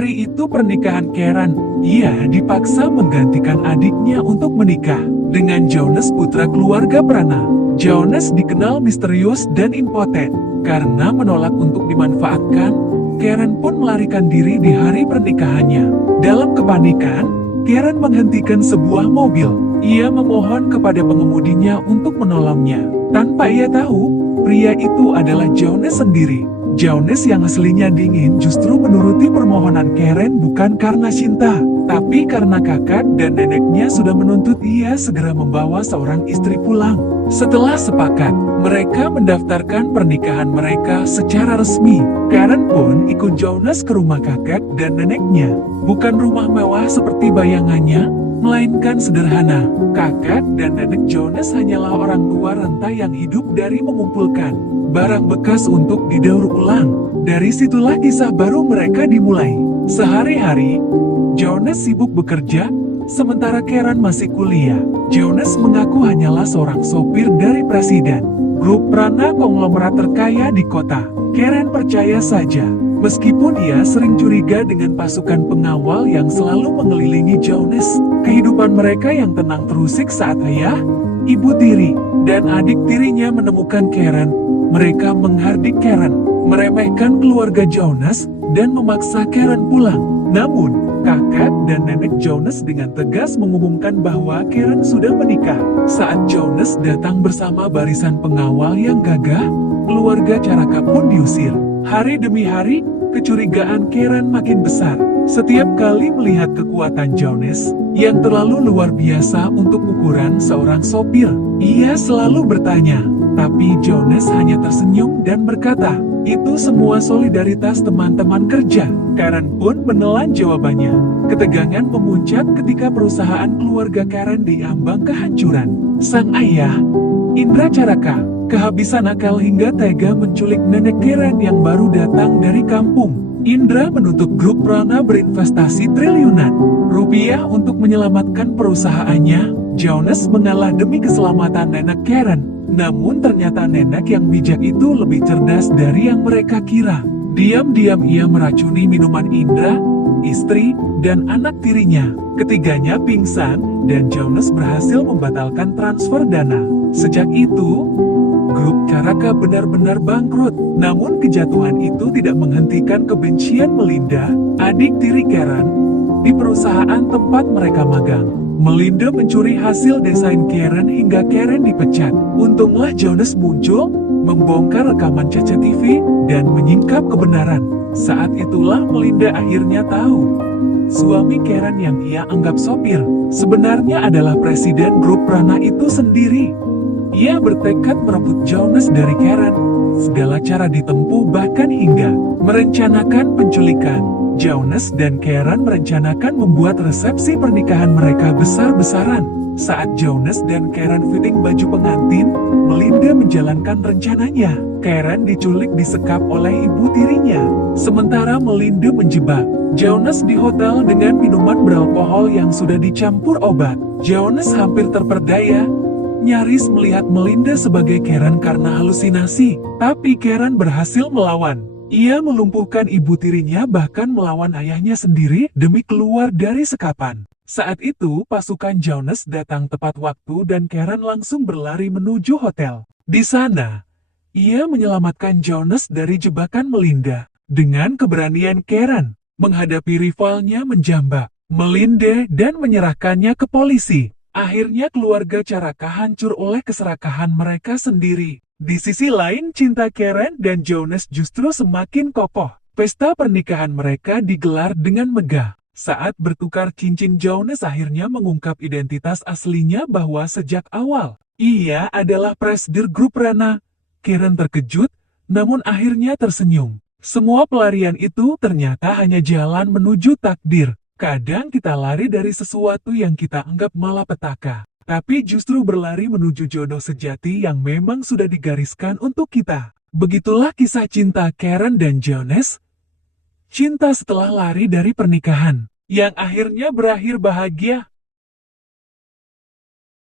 Hari itu pernikahan Karen. Ia dipaksa menggantikan adiknya untuk menikah dengan Jonas, putra keluarga Prana. Jonas dikenal misterius dan impoten. Karena menolak untuk dimanfaatkan, Karen pun melarikan diri di hari pernikahannya. Dalam kepanikan, Karen menghentikan sebuah mobil. Ia memohon kepada pengemudinya untuk menolongnya. Tanpa ia tahu, pria itu adalah Jonas sendiri. Jonas yang aslinya dingin justru menuruti permohonan Karen bukan karena cinta, tapi karena kakak dan neneknya sudah menuntut ia segera membawa seorang istri pulang. Setelah sepakat, mereka mendaftarkan pernikahan mereka secara resmi. Karen pun ikut Jonas ke rumah kakak dan neneknya. Bukan rumah mewah seperti bayangannya, melainkan sederhana. Kakak dan nenek Jonas hanyalah orang tua renta yang hidup dari mengumpulkan barang bekas untuk didaur ulang. Dari situlah kisah baru mereka dimulai. Sehari-hari, Jonas sibuk bekerja, sementara Karen masih kuliah. Jonas mengaku hanyalah seorang sopir dari presiden grup Prana, konglomerat terkaya di kota. Karen percaya saja, meskipun ia sering curiga dengan pasukan pengawal yang selalu mengelilingi Jonas. Kehidupan mereka yang tenang terusik saat ayah, ibu tiri, dan adik tirinya menemukan Karen. Mereka menghardik Karen, meremehkan keluarga Jonas, dan memaksa Karen pulang. Namun, kakak dan nenek Jonas dengan tegas mengumumkan bahwa Karen sudah menikah. Saat Jonas datang bersama barisan pengawal yang gagah, keluarga Caraka pun diusir. Hari demi hari, kecurigaan Karen makin besar. Setiap kali melihat kekuatan Jonas yang terlalu luar biasa untuk ukuran seorang sopir, ia selalu bertanya. Tapi Jonas hanya tersenyum dan berkata, "Itu semua solidaritas teman-teman kerja." Karen pun menelan jawabannya. Ketegangan memuncak ketika perusahaan keluarga Karen diambang kehancuran. Sang ayah, Indra Caraka, kehabisan akal hingga tega menculik nenek Karen yang baru datang dari kampung. Indra menuntut grup Prana berinvestasi triliunan rupiah untuk menyelamatkan perusahaannya. Jonas mengalah demi keselamatan nenek Karen. Namun ternyata nenek yang bijak itu lebih cerdas dari yang mereka kira. Diam-diam ia meracuni minuman Indra, istri, dan anak tirinya. Ketiganya pingsan, dan Jonas berhasil membatalkan transfer dana. Sejak itu, grup Caraka benar-benar bangkrut. Namun kejatuhan itu tidak menghentikan kebencian Melinda, adik tiri Karen, di perusahaan tempat mereka magang. Melinda mencuri hasil desain Karen hingga Karen dipecat. Untunglah Jonas muncul, membongkar rekaman CCTV, dan menyingkap kebenaran. Saat itulah Melinda akhirnya tahu. Suami Karen yang ia anggap sopir, sebenarnya adalah presiden grup Prana itu sendiri. Ia bertekad merebut Jonas dari Karen. Segala cara ditempuh bahkan hingga merencanakan penculikan. Jonas dan Karen merencanakan membuat resepsi pernikahan mereka besar-besaran. Saat Jonas dan Karen fitting baju pengantin, Melinda menjalankan rencananya. Karen diculik disekap oleh ibu tirinya. Sementara Melinda menjebak Jonas di hotel dengan minuman beralkohol yang sudah dicampur obat. Jonas hampir terperdaya, nyaris melihat Melinda sebagai Karen karena halusinasi. Tapi Karen berhasil melawan. Ia melumpuhkan ibu tirinya bahkan melawan ayahnya sendiri demi keluar dari sekapan. Saat itu pasukan Jonas datang tepat waktu dan Karen langsung berlari menuju hotel. Di sana, ia menyelamatkan Jonas dari jebakan Melinda. Dengan keberanian Karen menghadapi rivalnya menjambak Melinda dan menyerahkannya ke polisi. Akhirnya keluarga Caraka hancur oleh keserakahan mereka sendiri. Di sisi lain, cinta Karen dan Jonas justru semakin kokoh. Pesta pernikahan mereka digelar dengan megah. Saat bertukar cincin, Jonas akhirnya mengungkap identitas aslinya bahwa sejak awal ia adalah presiden grup Prana. Karen terkejut, namun akhirnya tersenyum. Semua pelarian itu ternyata hanya jalan menuju takdir. Kadang kita lari dari sesuatu yang kita anggap malapetaka, tapi justru berlari menuju jodoh sejati yang memang sudah digariskan untuk kita. Begitulah kisah cinta Karen dan Jonas. Cinta setelah lari dari pernikahan, yang akhirnya berakhir bahagia.